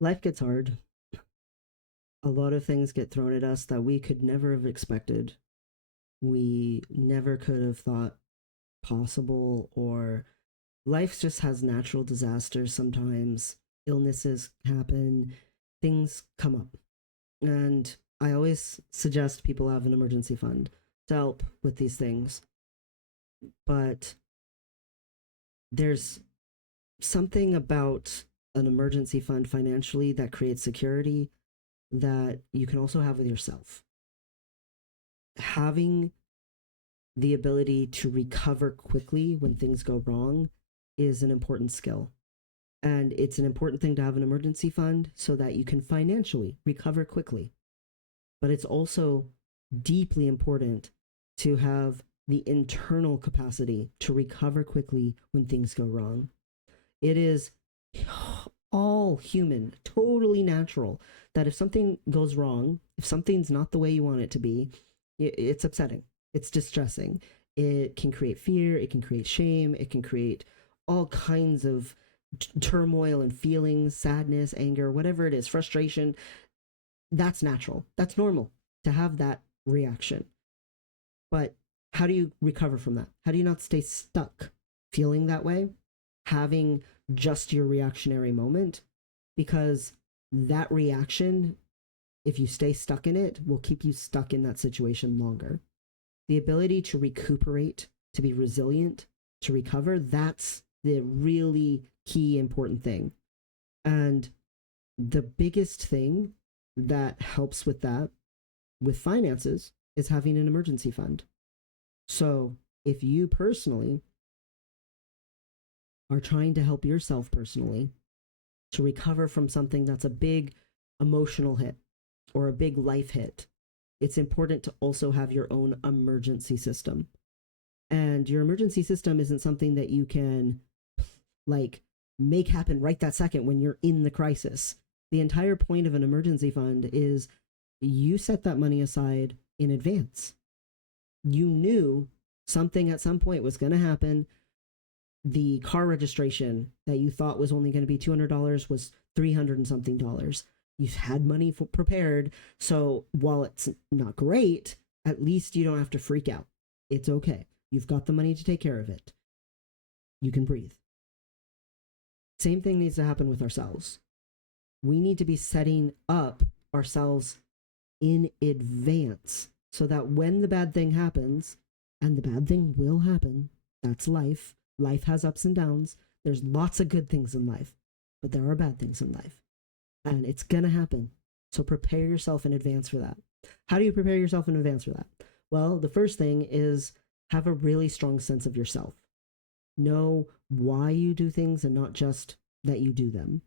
Life gets hard. A lot of things get thrown at us that we could never have expected. We never could have thought possible, or life just has natural disasters sometimes. Illnesses happen, things come up. And I always suggest people have an emergency fund to help with these things. But there's something about an emergency fund financially that creates security that you can also have with yourself. Having the ability to recover quickly when things go wrong is an important skill. And it's an important thing to have an emergency fund so that you can financially recover quickly. But it's also deeply important to have the internal capacity to recover quickly when things go wrong. It is all human, totally natural that if something goes wrong, if something's not the way you want it to be, it's upsetting, it's distressing. It can create fear, it can create shame, it can create all kinds of turmoil and feelings, sadness, anger, whatever it is, frustration. That's natural. That's normal to have that reaction. But how do you recover from that? How do you not stay stuck feeling that way, having just your reactionary moment? Because that reaction, if you stay stuck in it, will keep you stuck in that situation longer. The ability to recuperate, to be resilient, to recover, that's the really key important thing. And the biggest thing that helps with that, with finances, is having an emergency fund. So if you personally are trying to help yourself personally to recover from something that's a big emotional hit or a big life hit, it's important to also have your own emergency system. And your emergency system isn't something that you can like make happen right that second when you're in the crisis. The entire point of an emergency fund is you set that money aside in advance. You knew something at some point was going to happen. The car registration that you thought was only going to be $200 was 300 and something dollars. You've had money prepared. So while it's not great, at least you don't have to freak out. It's okay. You've got the money to take care of it. You can breathe. Same thing needs to happen with ourselves. We need to be setting up ourselves in advance so that when the bad thing happens, and the bad thing will happen, that's life. Life has ups and downs. There's lots of good things in life, but there are bad things in life. And it's going to happen. So prepare yourself in advance for that. How do you prepare yourself in advance for that? Well, the first thing is have a really strong sense of yourself. Know why you do things and not just that you do them.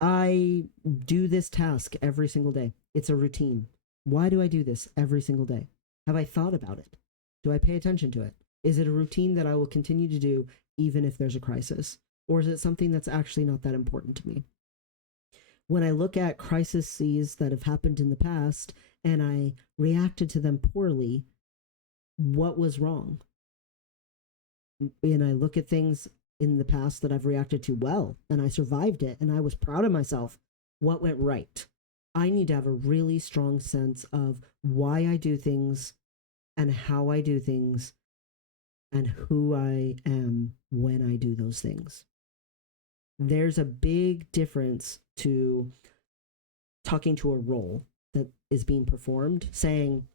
I do this task every single day. It's a routine. Why do I do this every single day? Have I thought about it? Do I pay attention to it? Is it a routine that I will continue to do even if there's a crisis? Or is it something that's actually not that important to me? When I look at crises that have happened in the past and I reacted to them poorly, what was wrong? And I look at things in the past that I've reacted to well and I survived it and I was proud of myself. What went right? I need to have a really strong sense of why I do things and how I do things and who I am when I do those things. There's a big difference to talking to a role that is being performed, saying,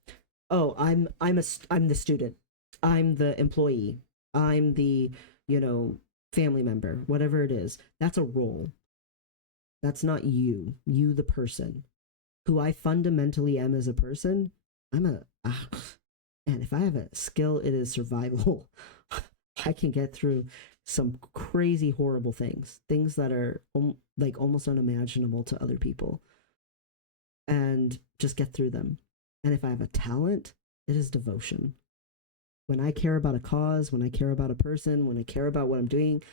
"Oh, I'm the student, I'm the employee, I'm the family member, whatever it is." That's a role. That's not you. You, the person, who I fundamentally am as a person. I'm a and if I have a skill, it is survival. I can get through some crazy, horrible things that are like almost unimaginable to other people, and just get through them. And if I have a talent, it is devotion. When I care about a cause, when I care about a person, when I care about what I'm doing,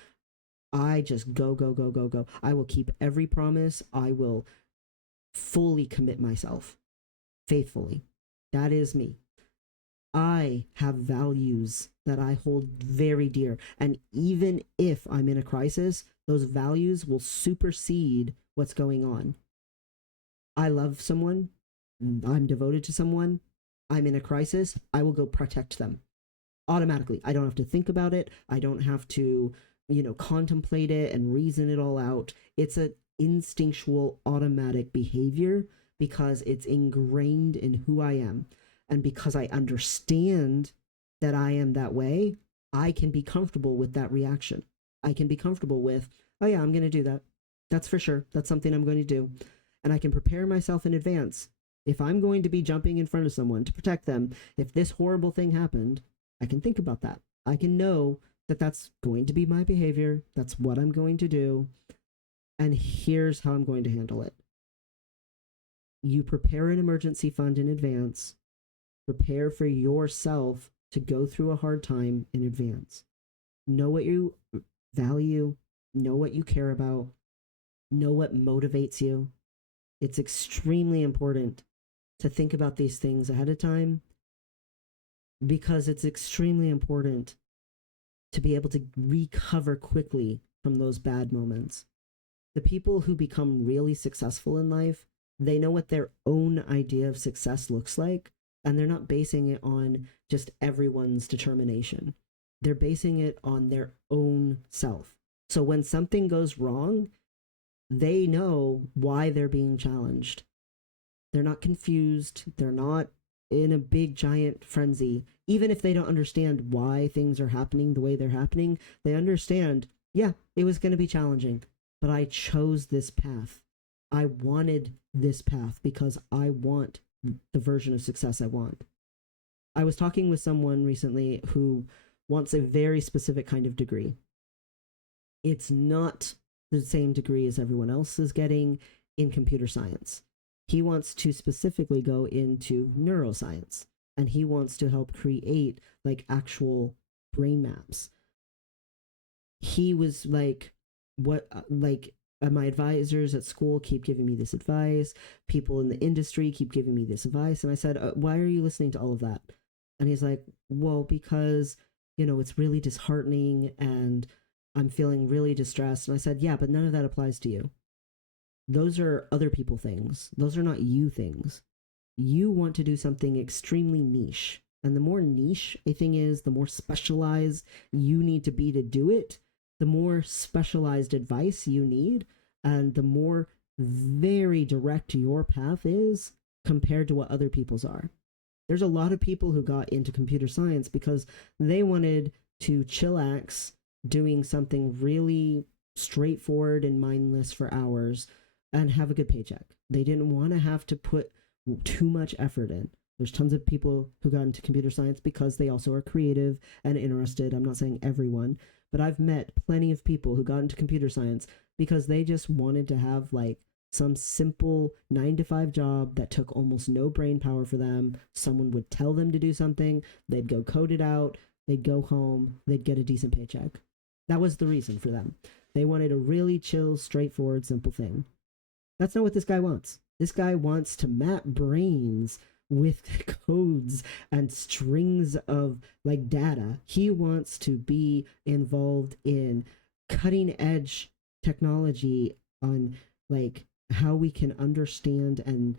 I just go, go, go, go, go. I will keep every promise. I will fully commit myself faithfully. That is me. I have values that I hold very dear. And even if I'm in a crisis, those values will supersede what's going on. I love someone, I'm devoted to someone, I'm in a crisis, I will go protect them automatically. I don't have to think about it. I don't have to, contemplate it and reason it all out. It's an instinctual, automatic behavior because it's ingrained in who I am. And because I understand that I am that way, I can be comfortable with that reaction. I can be comfortable with, oh yeah, I'm going to do that. That's for sure. That's something I'm going to do. And I can prepare myself in advance. If I'm going to be jumping in front of someone to protect them, if this horrible thing happened, I can think about that. I can know that that's going to be my behavior. That's what I'm going to do. And here's how I'm going to handle it. You prepare an emergency fund in advance. Prepare for yourself to go through a hard time in advance. Know what you value. Know what you care about. Know what motivates you. It's extremely important to think about these things ahead of time because it's extremely important to be able to recover quickly from those bad moments. The people who become really successful in life, they know what their own idea of success looks like, and they're not basing it on just everyone's determination. They're basing it on their own self. So when something goes wrong, they know why they're being challenged. They're not confused. They're not in a big giant frenzy. Even if they don't understand why things are happening the way they're happening, they understand, yeah, it was going to be challenging, but I chose this path. I wanted this path because I want the version of success I want. I was talking with someone recently who wants a very specific kind of degree. It's not the same degree as everyone else is getting in computer science. He wants to specifically go into neuroscience, and he wants to help create like actual brain maps. He was like, my advisors at school keep giving me this advice. People in the industry keep giving me this advice. And I said, why are you listening to all of that? And he's like, well, because, it's really disheartening and I'm feeling really distressed. And I said, yeah, but none of that applies to you. Those are other people things. Those are not you things. You want to do something extremely niche. And the more niche a thing is, the more specialized you need to be to do it, the more specialized advice you need, and the more very direct your path is compared to what other people's are. There's a lot of people who got into computer science because they wanted to chillax doing something really straightforward and mindless for hours and have a good paycheck. They didn't want to have to put too much effort in. There's tons of people who got into computer science because they also are creative and interested. I'm not saying everyone, but I've met plenty of people who got into computer science because they just wanted to have like some simple 9-to-5 job that took almost no brain power for them. Someone would tell them to do something, they'd go code it out, they'd go home, they'd get a decent paycheck. That was the reason for them. They wanted a really chill, straightforward, simple thing. That's not what this guy wants. This guy wants to map brains with codes and strings of like data. He wants to be involved in cutting edge technology on like how we can understand and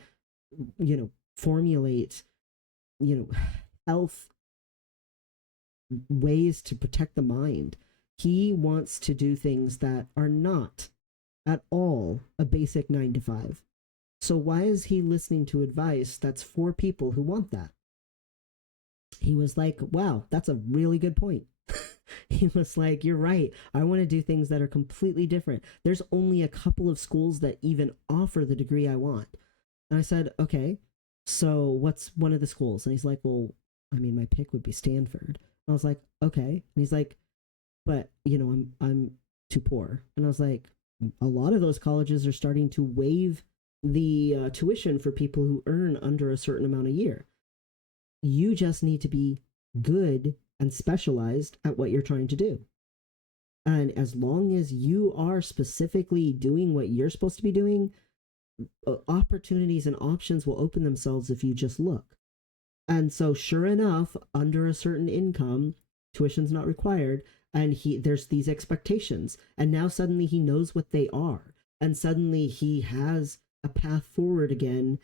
formulate health ways to protect the mind. He wants to do things that are not at all a basic 9-to-5. So why is he listening to advice that's for people who want that? He was like, wow, that's a really good point. He was like, you're right. I want to do things that are completely different. There's only a couple of schools that even offer the degree I want. And I said, okay, so what's one of the schools? And he's like, well, my pick would be Stanford. And I was like, okay. And he's like, but I'm too poor. And I was like, a lot of those colleges are starting to waive the tuition for people who earn under a certain amount a year. You just need to be good and specialized at what you're trying to do. And as long as you are specifically doing what you're supposed to be doing, opportunities and options will open themselves if you just look. And so sure enough, under a certain income, tuition's not required, and there's these expectations. And now suddenly he knows what they are. And suddenly he has a path forward again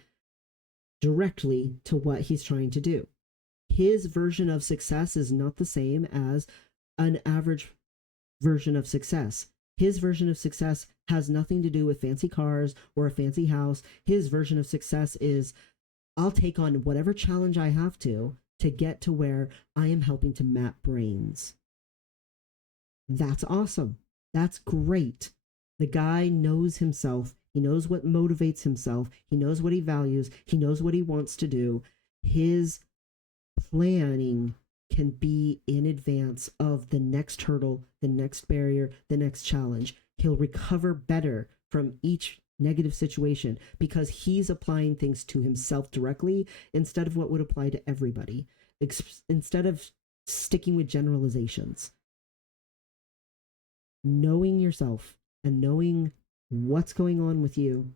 directly to what he's trying to do. His version of success is not the same as an average version of success. His version of success has nothing to do with fancy cars or a fancy house. His version of success is, I'll take on whatever challenge I have to get to where I am helping to map brains. That's awesome. That's great. The guy knows himself. He knows what motivates himself. He knows what he values. He knows what he wants to do. His planning can be in advance of the next hurdle, the next barrier, the next challenge. He'll recover better from each negative situation because he's applying things to himself directly instead of what would apply to everybody, instead of sticking with generalizations. Knowing yourself and knowing what's going on with you,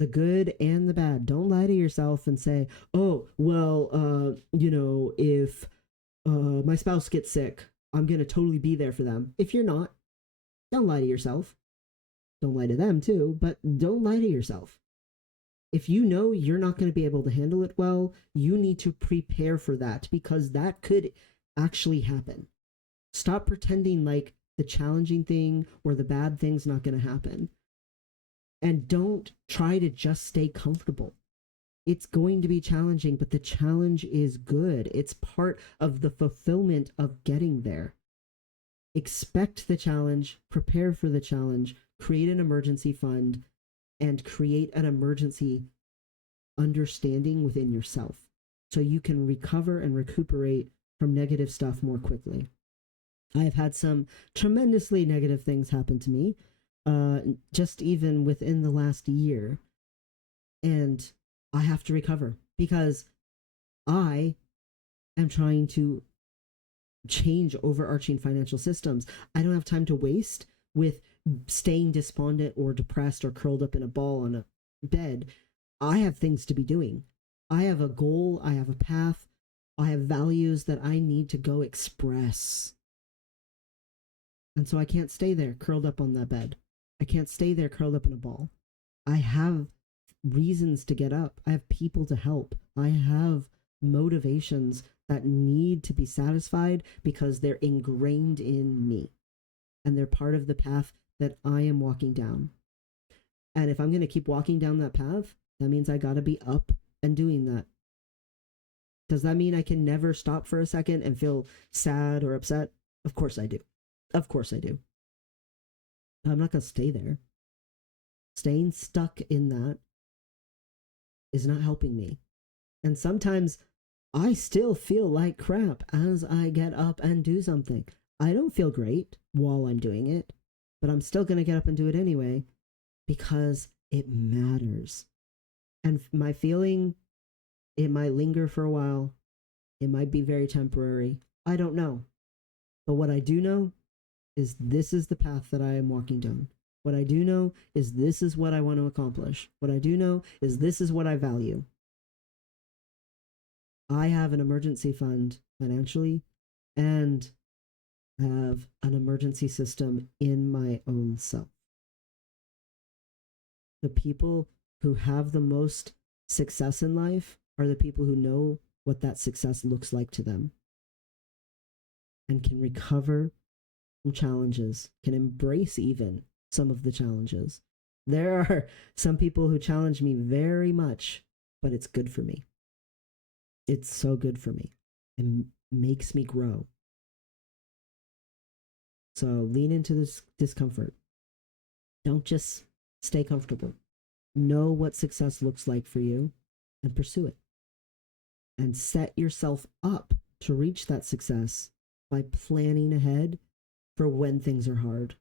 the good and the bad. Don't lie to yourself and say, oh, well, if my spouse gets sick, I'm going to totally be there for them. If you're not, don't lie to yourself. Don't lie to them too, but don't lie to yourself. If you know you're not going to be able to handle it well, you need to prepare for that because that could actually happen. Stop pretending like the challenging thing or the bad thing's not going to happen. And don't try to just stay comfortable. It's going to be challenging, but the challenge is good. It's part of the fulfillment of getting there. Expect the challenge, prepare for the challenge, create an emergency fund, and create an emergency understanding within yourself so you can recover and recuperate from negative stuff more quickly. I have had some tremendously negative things happen to me, just even within the last year. And I have to recover because I am trying to change overarching financial systems. I don't have time to waste with staying despondent or depressed or curled up in a ball on a bed. I have things to be doing. I have a goal. I have a path. I have values that I need to go express. And so I can't stay there curled up on that bed. I can't stay there curled up in a ball. I have reasons to get up. I have people to help. I have motivations that need to be satisfied because they're ingrained in me. And they're part of the path that I am walking down. And if I'm going to keep walking down that path, that means I got to be up and doing that. Does that mean I can never stop for a second and feel sad or upset? Of course I do. Of course I do. I'm not going to stay there. Staying stuck in that is not helping me. And sometimes I still feel like crap as I get up and do something. I don't feel great while I'm doing it, but I'm still going to get up and do it anyway because it matters. And my feeling, it might linger for a while. It might be very temporary. I don't know. But what I do know is this is the path that I am walking down. What I do know is this is what I want to accomplish. What I do know is this is what I value. I have an emergency fund financially and have an emergency system in my own self. The people who have the most success in life are the people who know what that success looks like to them and can recover from challenges, can embrace even some of the challenges. There are some people who challenge me very much, but it's good for me. It's so good for me and makes me grow. So lean into this discomfort. Don't just stay comfortable. Know what success looks like for you and pursue it. And set yourself up to reach that success by planning ahead for when things are hard.